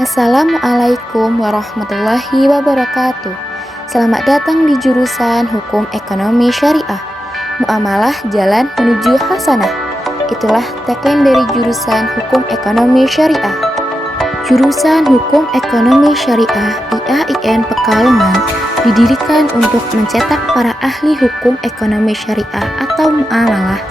Assalamualaikum warahmatullahi wabarakatuh. Selamat datang di jurusan Hukum Ekonomi Syariah. Muamalah jalan menuju hasanah. Itulah tagline dari jurusan Hukum Ekonomi Syariah. Jurusan Hukum Ekonomi Syariah IAIN Pekalongan didirikan untuk mencetak para ahli hukum ekonomi syariah atau muamalah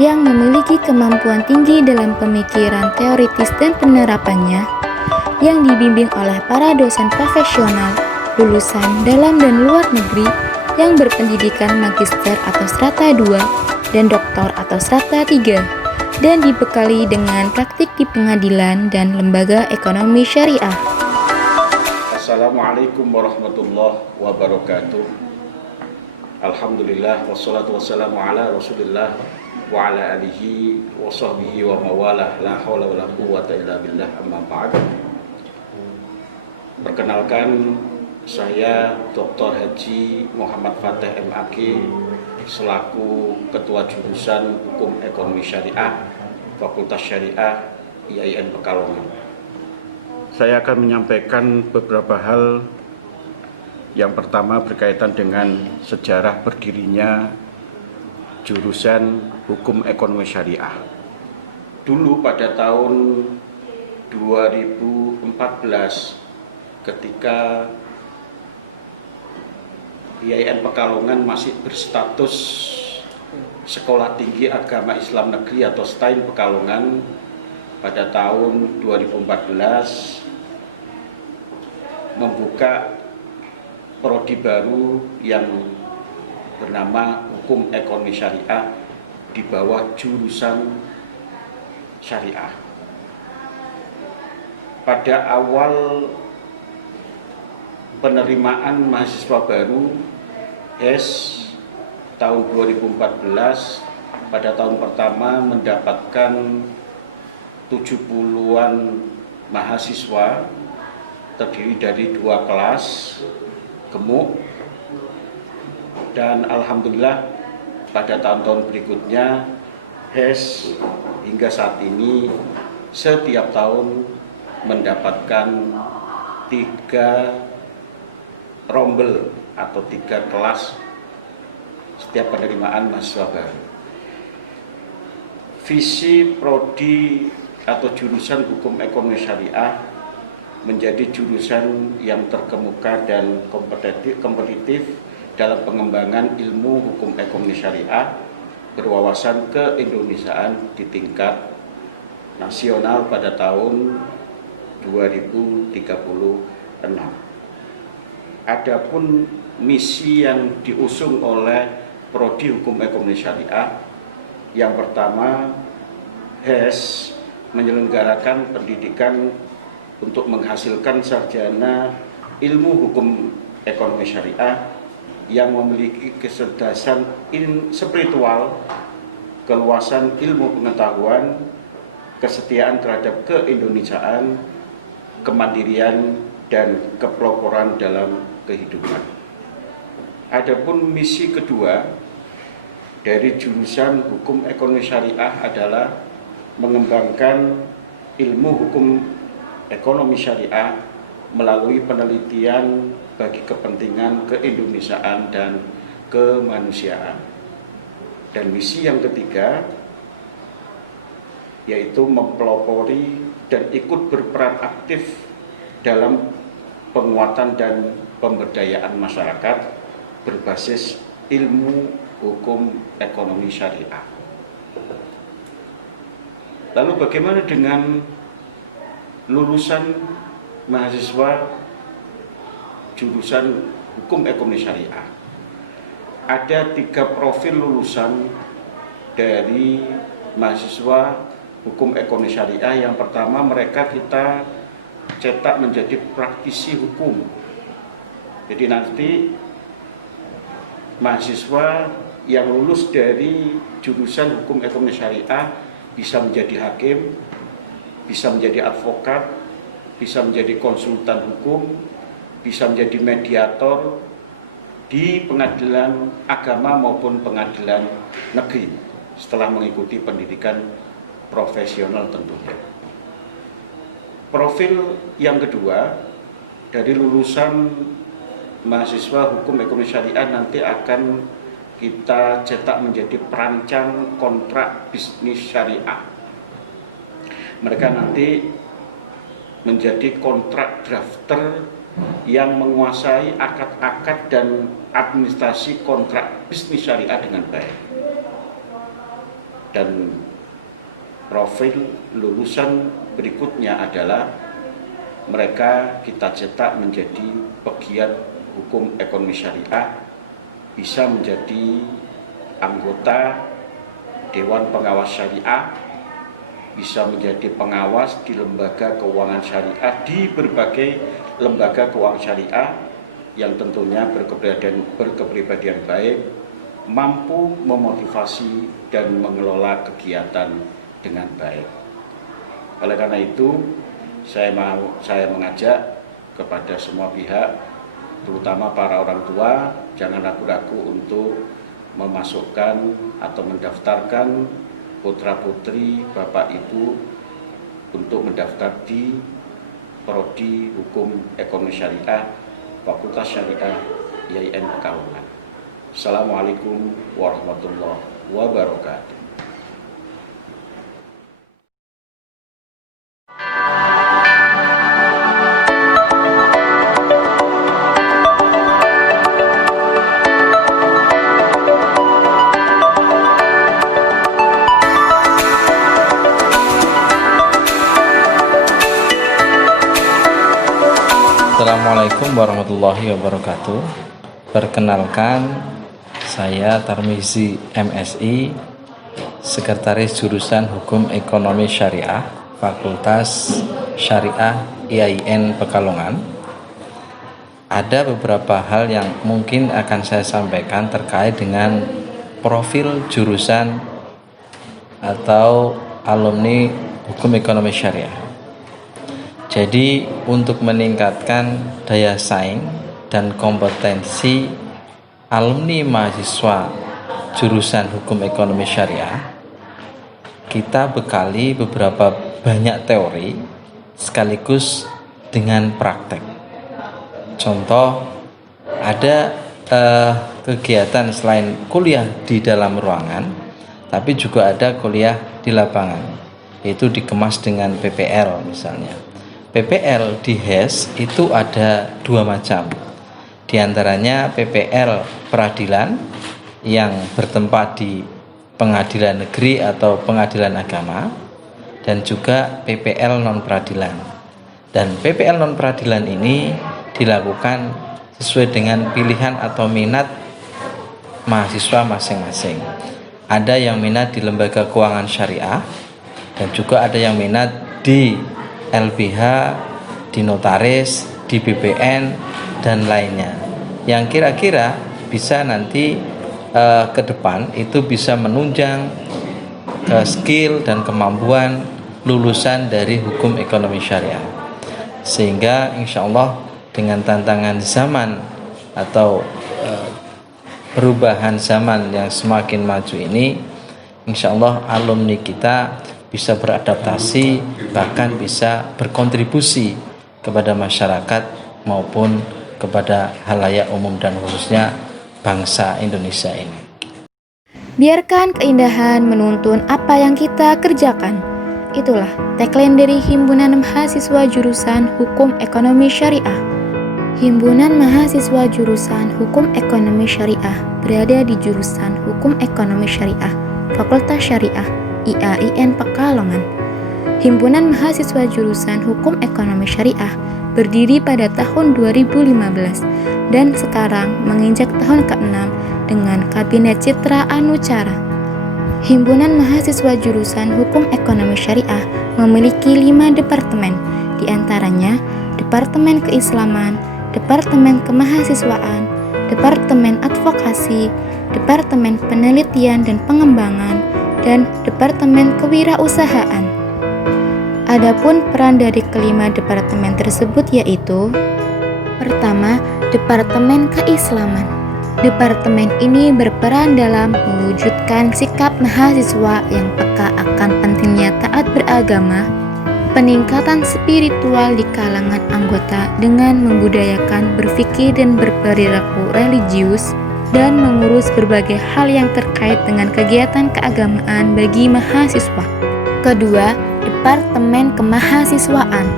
yang memiliki kemampuan tinggi dalam pemikiran teoritis dan penerapannya, yang dibimbing oleh para dosen profesional lulusan dalam dan luar negeri yang berpendidikan magister atau strata 2 dan doktor atau strata 3, dan dibekali dengan praktik di pengadilan dan lembaga ekonomi syariah. Assalamualaikum warahmatullahi wabarakatuh. Alhamdulillah wassalatu wassalamu ala Rasulillah wa ala alihi wa sahbihi wa mawalah, la haula wala quwwata illa billah, amma ba'd. Perkenalkan, saya Dr. Haji Muhammad Fateh MAG selaku Ketua Jurusan Hukum Ekonomi Syariah Fakultas Syariah IAIN Pekalongan. Saya akan menyampaikan beberapa hal. Yang pertama berkaitan dengan sejarah berdirinya jurusan Hukum Ekonomi Syariah. Dulu pada tahun 2014, ketika IAIN Pekalongan masih berstatus Sekolah Tinggi Agama Islam Negeri atau STAIN Pekalongan, pada tahun 2014 membuka prodi baru yang bernama Hukum Ekonomi Syariah di bawah jurusan Syariah. Pada awal penerimaan mahasiswa baru HES tahun 2014, pada tahun pertama mendapatkan 70-an mahasiswa terdiri dari 2 kelas gemuk, dan alhamdulillah pada tahun-tahun berikutnya HES hingga saat ini setiap tahun mendapatkan 3 rombel atau 3 kelas setiap penerimaan mahasiswa baru. Visi prodi atau jurusan Hukum Ekonomi Syariah menjadi jurusan yang terkemuka dan kompetitif dalam pengembangan ilmu hukum ekonomi syariah berwawasan keindonesiaan di tingkat nasional pada tahun 2036. Adapun misi yang diusung oleh prodi Hukum Ekonomi Syariah, yang pertama, HES menyelenggarakan pendidikan untuk menghasilkan sarjana ilmu hukum ekonomi syariah yang memiliki kecerdasan spiritual, keluasan ilmu pengetahuan, kesetiaan terhadap keindonesiaan, kemandirian, dan kepeloporan dalam kehidupan. Adapun misi kedua dari jurusan Hukum Ekonomi Syariah adalah mengembangkan ilmu hukum ekonomi syariah melalui penelitian bagi kepentingan keindonesiaan dan kemanusiaan. Dan misi yang ketiga yaitu mempelopori dan ikut berperan aktif dalam penguatan dan pemberdayaan masyarakat berbasis ilmu hukum ekonomi syariah. Lalu bagaimana dengan lulusan mahasiswa jurusan Hukum Ekonomi Syariah? Ada 3 profil lulusan dari mahasiswa Hukum Ekonomi Syariah. Yang pertama, mereka kita cetak menjadi praktisi hukum. Jadi nanti mahasiswa yang lulus dari jurusan Hukum Ekonomi Syariah bisa menjadi hakim, bisa menjadi advokat, bisa menjadi konsultan hukum, bisa menjadi mediator di pengadilan agama maupun pengadilan negeri setelah mengikuti pendidikan profesional tentunya. Profil yang kedua, dari lulusan mahasiswa hukum ekonomi syariah nanti akan kita cetak menjadi perancang kontrak bisnis syariah. Mereka nanti menjadi kontrak drafter yang menguasai akad-akad dan administrasi kontrak bisnis syariah dengan baik. Dan profil lulusan berikutnya adalah mereka kita cetak menjadi pegiat hukum ekonomi syariah, bisa menjadi anggota Dewan Pengawas Syariah, bisa menjadi pengawas di lembaga keuangan syariah, di berbagai lembaga keuangan syariah yang tentunya berkepribadian baik, mampu memotivasi dan mengelola kegiatan dengan baik. Oleh karena itu, saya mengajak kepada semua pihak, terutama para orang tua, jangan ragu-ragu untuk memasukkan atau mendaftarkan putra-putri Bapak Ibu untuk mendaftar di Prodi Hukum Ekonomi Syariah Fakultas Syariah IAIN Pekalongan. Assalamualaikum warahmatullahi wabarakatuh. Assalamualaikum warahmatullahi wabarakatuh. Perkenalkan, saya Tarmizi MSI, Sekretaris Jurusan Hukum Ekonomi Syariah Fakultas Syariah IAIN Pekalongan. Ada beberapa hal yang mungkin akan saya sampaikan terkait dengan profil jurusan atau alumni Hukum Ekonomi Syariah. Jadi untuk meningkatkan daya saing dan kompetensi alumni mahasiswa jurusan Hukum Ekonomi Syariah, kita bekali beberapa banyak teori sekaligus dengan praktek. Contoh, ada kegiatan selain kuliah di dalam ruangan, tapi juga ada kuliah di lapangan, yaitu dikemas dengan PPL misalnya. PPL di HES itu ada dua macam. Di antaranya PPL peradilan yang bertempat di pengadilan negeri atau pengadilan agama, dan juga PPL non peradilan. Dan PPL non peradilan ini dilakukan sesuai dengan pilihan atau minat mahasiswa masing-masing. Ada yang minat di lembaga keuangan syariah, dan juga ada yang minat di LBH, di notaris, di BPN, dan lainnya, yang kira-kira bisa nanti ke depan itu bisa menunjang skill dan kemampuan lulusan dari hukum ekonomi syariah. Sehingga insya Allah dengan tantangan zaman atau perubahan zaman yang semakin maju ini, insya Allah alumni kita bisa beradaptasi, bahkan bisa berkontribusi kepada masyarakat maupun kepada halayak umum dan khususnya bangsa Indonesia ini. Biarkan keindahan menuntun apa yang kita kerjakan. Itulah tagline dari Himpunan Mahasiswa Jurusan Hukum Ekonomi Syariah. Himpunan Mahasiswa Jurusan Hukum Ekonomi Syariah berada di jurusan Hukum Ekonomi Syariah Fakultas Syariah IAIN Pekalongan. Himpunan Mahasiswa Jurusan Hukum Ekonomi Syariah berdiri pada tahun 2015 dan sekarang menginjak tahun ke-6 dengan Kabinet Citra Anucara. Himpunan Mahasiswa Jurusan Hukum Ekonomi Syariah memiliki 5 departemen, di antaranya Departemen Keislaman, Departemen Kemahasiswaan, Departemen Advokasi, Departemen Penelitian dan Pengembangan, dan Departemen Kewirausahaan. Adapun peran dari kelima departemen tersebut yaitu: pertama, Departemen Keislaman. Departemen ini berperan dalam mewujudkan sikap mahasiswa yang peka akan pentingnya taat beragama, peningkatan spiritual di kalangan anggota dengan membudayakan berpikir dan berperilaku religius, dan mengurus berbagai hal yang terkait dengan kegiatan keagamaan bagi mahasiswa. Kedua, Departemen Kemahasiswaan.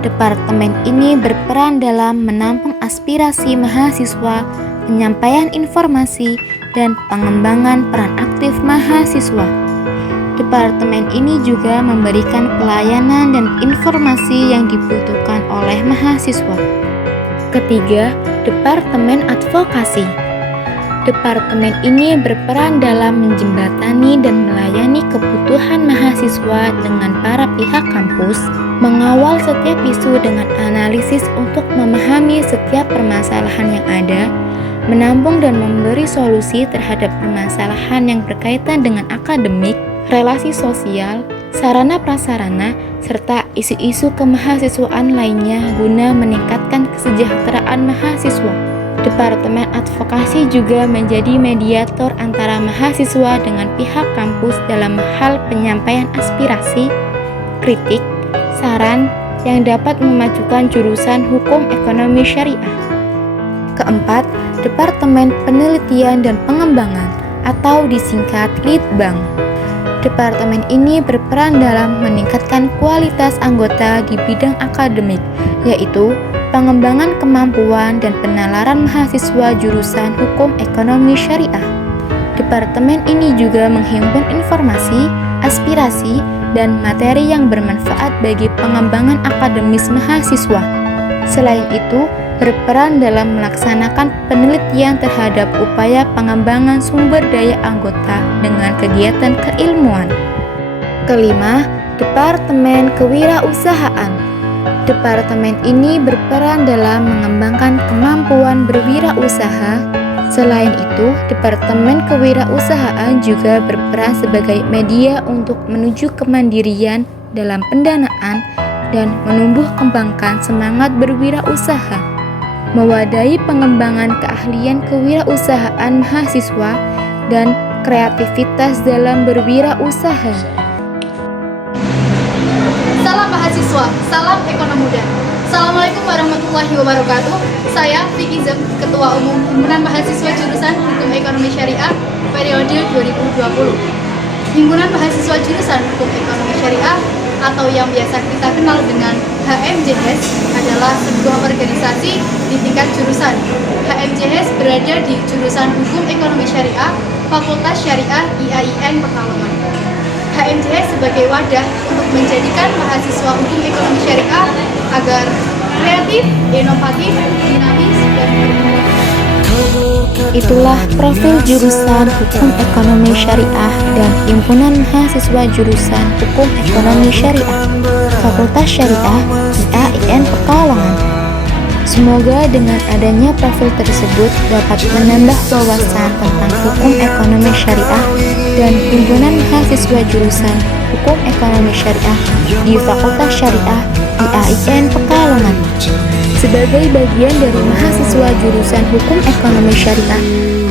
Departemen ini berperan dalam menampung aspirasi mahasiswa, penyampaian informasi, dan pengembangan peran aktif mahasiswa. Departemen ini juga memberikan pelayanan dan informasi yang dibutuhkan oleh mahasiswa. Ketiga, Departemen Advokasi. Departemen ini berperan dalam menjembatani dan melayani kebutuhan mahasiswa dengan para pihak kampus, mengawal setiap isu dengan analisis untuk memahami setiap permasalahan yang ada, menampung dan memberi solusi terhadap permasalahan yang berkaitan dengan akademik, relasi sosial, sarana prasarana, serta isu-isu kemahasiswaan lainnya guna meningkatkan kesejahteraan mahasiswa. Departemen Advokasi juga menjadi mediator antara mahasiswa dengan pihak kampus dalam hal penyampaian aspirasi, kritik, saran yang dapat memajukan jurusan Hukum Ekonomi Syariah. Keempat, Departemen Penelitian dan Pengembangan atau disingkat Litbang. Departemen ini berperan dalam meningkatkan kualitas anggota di bidang akademik, yaitu pengembangan kemampuan dan penalaran mahasiswa jurusan Hukum Ekonomi Syariah. Departemen ini juga menghimpun informasi, aspirasi, dan materi yang bermanfaat bagi pengembangan akademis mahasiswa. Selain itu, berperan dalam melaksanakan penelitian terhadap upaya pengembangan sumber daya anggota dengan kegiatan keilmuan. Kelima, Departemen Kewirausahaan. Departemen ini berperan dalam mengembangkan kemampuan berwirausaha. Selain itu, Departemen Kewirausahaan juga berperan sebagai media untuk menuju kemandirian dalam pendanaan dan menumbuh kembangkan semangat berwirausaha, mewadahi pengembangan keahlian kewirausahaan mahasiswa dan kreativitas dalam berwirausaha. Salam mahasiswa, salam ekonomi muda. Assalamualaikum warahmatullahi wabarakatuh. Saya Vicky Zem, Ketua Umum Himpunan Mahasiswa Jurusan Hukum Ekonomi Syariah periode 2020. Himpunan Mahasiswa Jurusan Hukum Ekonomi Syariah atau yang biasa kita kenal dengan HMJS adalah sebuah organisasi di tingkat jurusan. HMJS berada di jurusan Hukum Ekonomi Syariah, Fakultas Syariah IAIN Pekalongan. HMJS sebagai wadah untuk menjadikan mahasiswa Hukum Ekonomi Syariah agar kreatif, inovatif, dinamis, dan berkembang. Itulah profil jurusan Hukum Ekonomi Syariah dan Himpunan Mahasiswa Jurusan Hukum Ekonomi Syariah, Fakultas Syariah IAIN Pekalongan. Semoga dengan adanya profil tersebut dapat menambah wawasan tentang hukum ekonomi syariah dan Himpunan Mahasiswa Jurusan Hukum Ekonomi Syariah di Fakultas Syariah IAIN Pekalongan. Sebagai bagian dari mahasiswa jurusan Hukum Ekonomi Syariah,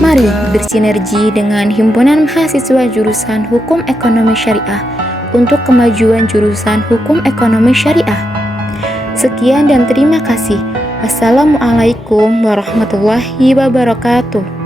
mari bersinergi dengan Himpunan Mahasiswa Jurusan Hukum Ekonomi Syariah untuk kemajuan jurusan Hukum Ekonomi Syariah. Sekian dan terima kasih. Wassalamualaikum warahmatullahi wabarakatuh.